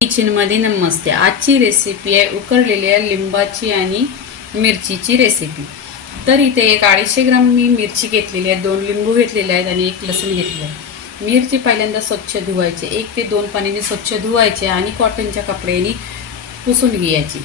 किचनमध्ये नमस्ते. आजची रेसिपी आहे उकडलेल्या लिंबाची आणि मिरचीची रेसिपी तर इथे एक अडीचशे ग्राम मी मिरची घेतलेली आहे. दोन लिंबू घेतलेले आहेत आणि एक लसूण घेतलेलं आहे. मिरची पहिल्यांदा स्वच्छ धुवायचे. एक ते दोन पाण्याने स्वच्छ धुवायचे आणि कॉटनच्या कपड्याने पुसून घ्यायची.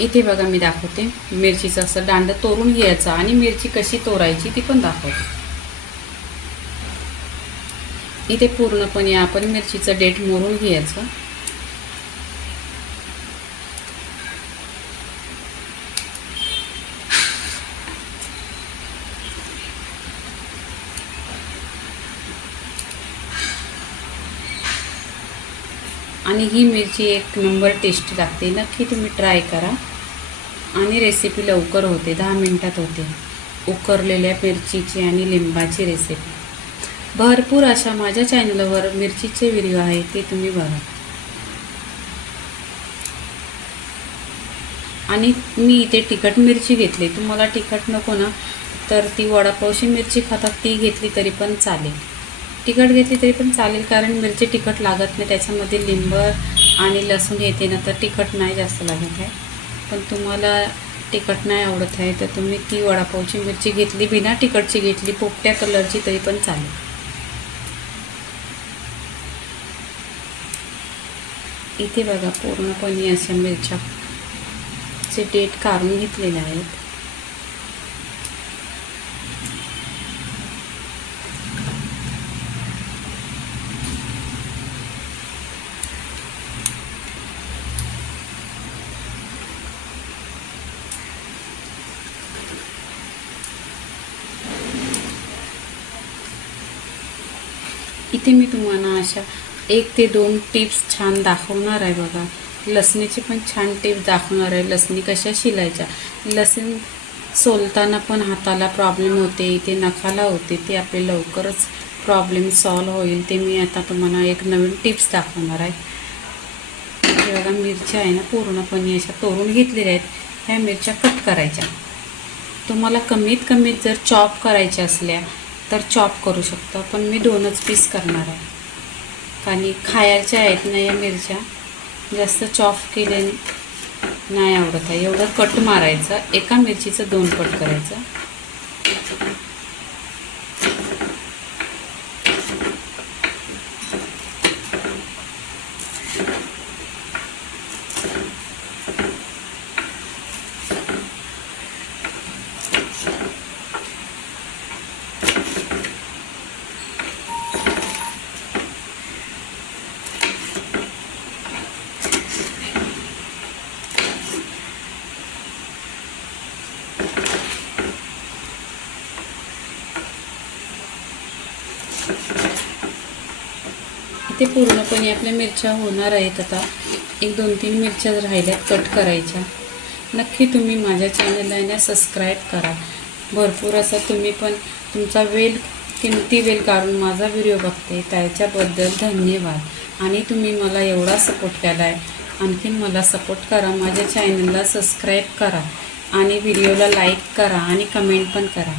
इथे बघा मी दाखवते. मिरचीचं असं दांड तोरून घ्यायचं आणि मिरची कशी तोरायची ती पण दाखवते. इथे पूर्णपणे आपण मिरचीचं डेट मोरून घ्यायचं. आणि ही मिरची एक नंबर टेस्टी लागते. नक्की तुम्ही ट्राय करा. आणि रेसिपी लवकर होते दहा मिनटात होते. उकरलेल्या मिरचीची आणि लिंबाची रेसिपी भरपूर अशा माझ्या चॅनलवर मिरचीचे व्हिडिओ आहेत ते तुम्ही बघा. आणि मी इथे तिखट मिरची घेतली. तुम्हाला तिखट नको ना तर ती वडापावशी मिरची खातात ती घेतली तरी पण चालेल. तिखट घेतली तरी पण चालेल कारण मिरची तिखट लागत नाही त्याच्यामध्ये लिंब आणि लसूण येते ना तर तिखट नाही जास्त लागत आहे. पण तुम्हाला तिखट नाही आवडत आहे तर तुम्ही ती वडापावची मिरची घेतली बिना तिखटची घेतली पोपट्या कलरची तरी पण चालेल. इथे बघा पूर्णपणे अशा मिरच्या चे डेट काढून घेतलेले आहेत. इथे मी तुम्हाला अशा एक ते दोन टिप्स छान दाखवणार आहे बघा. लसणीची पण छान टिप्स दाखवणार आहे. लसणी कशा शिलायच्या? लसूण सोलताना पण हाताला प्रॉब्लेम होते इथे नखाला होते ते आपले लवकरच प्रॉब्लेम सॉल्व होईल. ते मी आता तुम्हाला एक नवीन टिप्स दाखवणार आहे. बघा मिरच्या आहे ना पूर्णपणे अशा तोडून घेतलेल्या आहेत. ह्या मिरच्या कट करायच्या. तुम्हाला कमीत कमीत जर चॉप करायच्या असल्या तर चॉप करू शकता. पण मी दोनच पीस करणार आहे. आणि खायच्या आहेत ना या मिरच्या. जास्त चॉप केल्याने नाही आवडत आहे. एवढं कट मारायचं. एका मिरचीचं दोन कट करायचं. इथे पूर्णपणे आपल्या मिरच्या होणार आहेत आता. एक दोन तीन मिरच्या राहिल्यात कट करायच्या. नक्की तुम्ही माझ्या चॅनलला ना सबस्क्राईब करा. भरपूर असा तुम्ही पण तुमचा वेल किमती वेल काढून माझा व्हिडिओ बघते. त्याच्याबद्दल धन्यवाद. आणि तुम्ही मला एवढा सपोर्ट केला आहे आणखीन मला सपोर्ट करा. माझ्या चॅनलला सबस्क्राईब करा. आणि व्हिडिओला लाईक करा आणि कमेंट पण करा.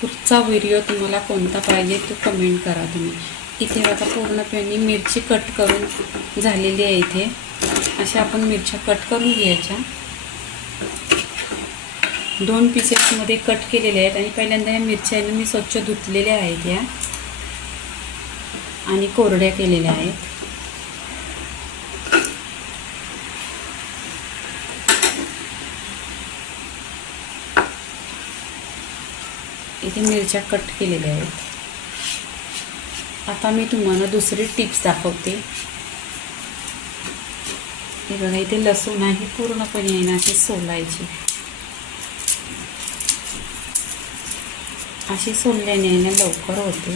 पुढचा व्हिडिओ तुम्हाला कोणता पाहिजे तो कमेंट करा तुम्ही. इथे आता पूर्णपणे मिरची कट करून झालेली आहे इथे. अशा आपण मिरच्या कट करून घ्यायच्या. दोन पीसेसमध्ये कट केलेले आहेत आणि पहिल्यांदा या मिरच्या मी स्वच्छ धुतलेल्या आहेत या. आणि कोरड्या केलेल्या आहेत. इथे मिरच्या कट केलेल्या आहेत. आता मी तुम्हाला दुसरी टिप्स दाखवते. हे बघा इथे लसूण आहे पूर्णपणे आहे ना अशी सोलायची. अशी सोलल्याने ना लवकर होते.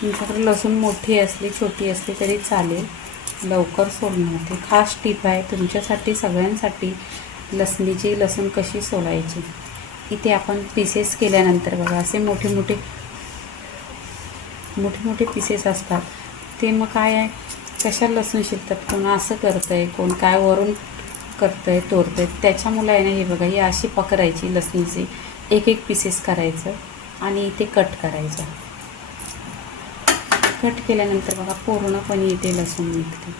तुमच्याकडे लसूण मोठी असली छोटी असली तरी चालेल. लवकर सोलणं होते खास टीप आहे तुमच्यासाठी सगळ्यांसाठी लसणीची लसूण कशी सोलायची? इथे आपण पीसेस केल्यानंतर बघा असे मोठे मोठे मोठे मोठे पीसेस असतात. ते मग काय आहे? कशा लसूण शिकतात कोण असं करतं आहे कोण काय वरून करतं आहे तोडतं आहे त्याच्यामुळे आहे ना हे बघा ही अशी पकडायची लसणीची एक एक पीसेस करायचं आणि इथे कट करायचं. कट केल्यानंतर बघा पूर्णपणे इथे लसूण निघते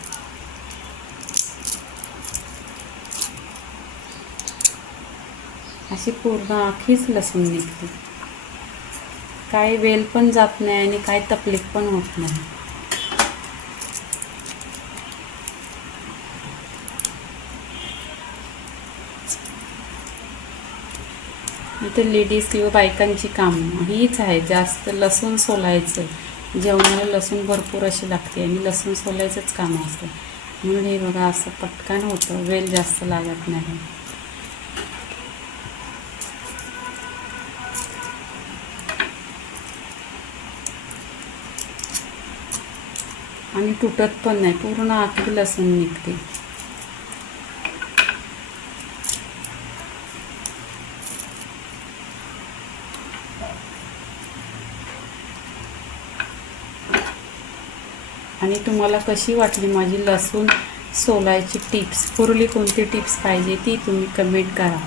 अशी पूर्ण आखीच लसूण निघते काय वेल पण जात नाही आणि काय तकलीफ पण होत नाही. इथे लेडीज किंवा बायकांची कामं हीच आहे. जास्त लसूण सोलायचं. जेवणाला लसूण भरपूर अशी लागते आणि लसूण सोलायचंच काम असतं. म्हणून हे बघा असं पटकन होतं. वेल जास्त लागत नाही. आणि तुटत पण नाही. पूर्ण आखी लसूण निघते. आणि तुम्हाला कशी वाटली माझी लसूण सोलायची टिप्स? पुरली कोणती टिप्स पाहिजे ती तुम्ही कमेंट करा.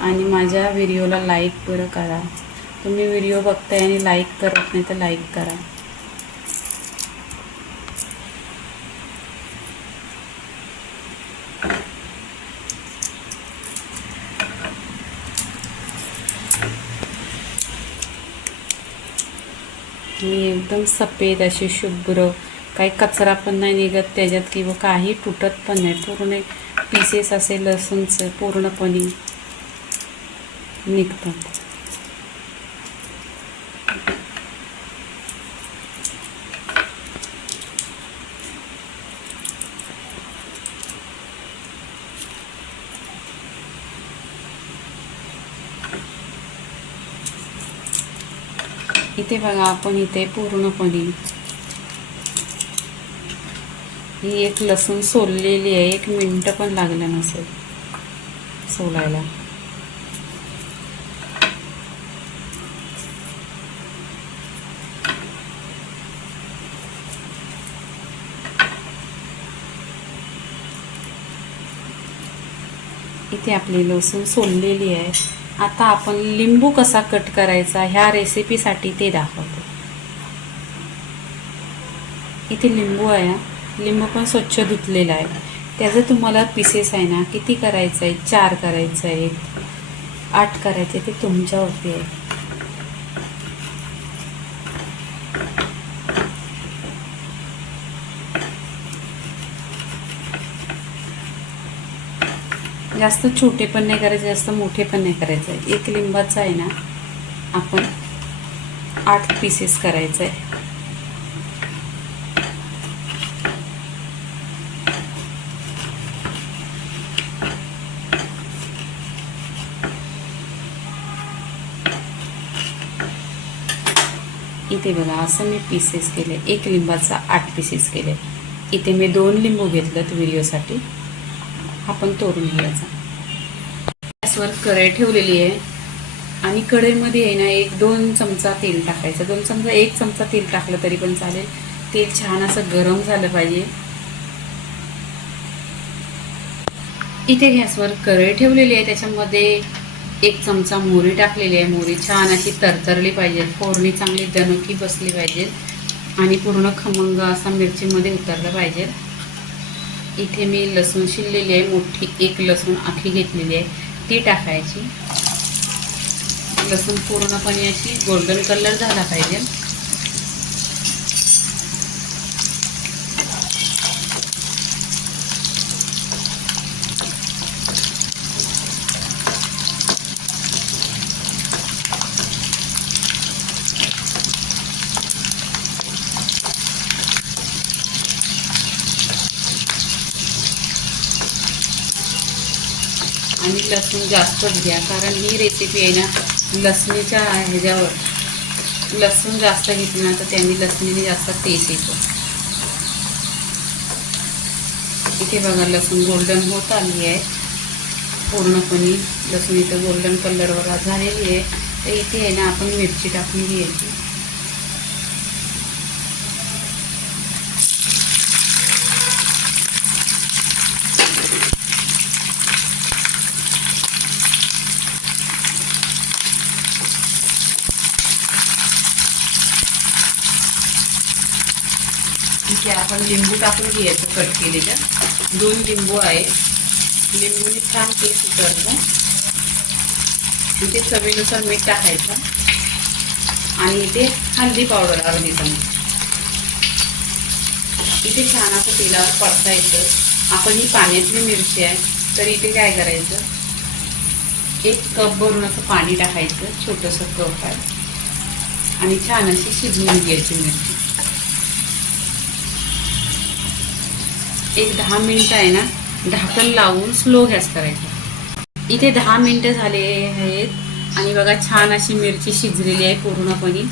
आणि माझ्या व्हिडिओला लाईक बरं करा. तुम्ही व्हिडिओ बघताय आणि लाईक करत नाही तर लाईक करा. मी एकदम सफेद अशी शुभ्र काही कचरा पण नाही निघत त्याच्यात किंवा काही तुटत पण नाही. पूर्ण पीसेस असे लसूणचं पूर्णपणे निघतात इथे बघा आपण इथे पूर्णपणे ही एक लसूण सोललेली आहे. एक मिनटं पण लागलं नसेल सोलायला. इथे आपली लसूण सोललेली आहे. आता आपण लिंबू कसा कट करायचा ह्या रेसिपीसाठी ते दाखवतो. इथे लिंबू आहे. हा. लिंबू पण स्वच्छ धुतलेला आहे. त्याचं तुम्हाला पीसेस आहे ना किती करायचं आहे? चार करायचं आहे. आठ करायचे ते तुमच्यावरती आहे. जास्त छोटे पण नाही करायचे जास्त मोठे पण नाही करायचे. एक लिंबाचा आहे ना आपण आठ पीसेस करायचं आहे. इथे बघा असं मी पीसेस केले. एक लिंबाचा आठ पीसेस केले. इथे मी दोन लिंबू घेतलं व्हिडिओसाठी आपण तोडून घ्यायचा. गॅसवर कढई ठेवलेली आहे. आणि कढईमध्ये आहे ना एक दोन चमचा तेल टाकायचं. दोन चमचा एक चमचा तेल टाकलं तरी पण चालेल. तेल छान असं गरम झालं पाहिजे. इथे गॅसवर कढई ठेवलेली आहे. त्याच्यामध्ये एक चमचा मोहरी टाकलेली आहे. मोहरी छान अशी तरतरली पाहिजे. फोडणी चांगली दणकी बसली पाहिजे. आणि पूर्ण खमंग असा मिरचीमध्ये उतरला पाहिजे. इथे मी लसूण शिललेली आहे. मोठी एक लसूण आखी घेतलेली आहे. ती टाकायची. लसूण पूर्णपणे अशी गोल्डन कलर झाला पाहिजे. आणि लसूण जास्तच घ्या कारण ही रेसिपी आहे ना लसणीच्या ह्याच्यावर. लसूण जास्त घेतली ना तर त्यांनी लसणीने जास्त टेस्ट येतो. इथे बघा लसूण गोल्डन होत आली आहे. पूर्णपणे लसूण इथं गोल्डन कलरवर झालेली आहे. तर इथे आहे ना आपण मिरची टाकून घ्यायची. इथे आपण लिंबू टाकून घ्यायचं कट केलेलं. दोन लिंबू आहे लिंबूने छान केस उतरतो. इथे चवीनुसार मीठ टाकायचं. आणि इथे हल्दी पावडर अर्धी चमच. इथे छान असं तेलावर परतायचं. आपण ही पाण्यातली मिरची आहे तर इथे काय करायचं? एक कप भरून असं पाणी टाकायचं छोटंसं कप आहे. आणि छान अशी शिजवून घ्यायची मिरची. एक दहा मिनटं आहे ना ढाकण लावून स्लो गॅस करायचा. इथे दहा मिनटं झाले आहेत आणि बघा छान अशी मिरची शिजलेली आहे पूर्णपणे.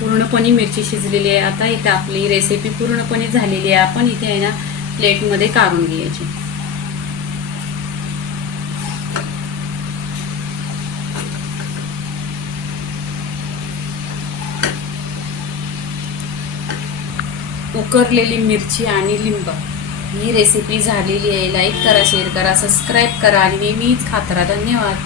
पूर्णपणे मिरची शिजलेली आहे. आता इथे आपली रेसिपी पूर्णपणे झालेली आहे. आपण इथे आहे ना प्लेटमध्ये काढून घ्यायची. उकरलेली मिरची आणि लिंब. ही रेसिपी झालेली आहे. लाईक करा शेअर करा सबस्क्राईब करा आणि नेहमीच खात राहा. धन्यवाद.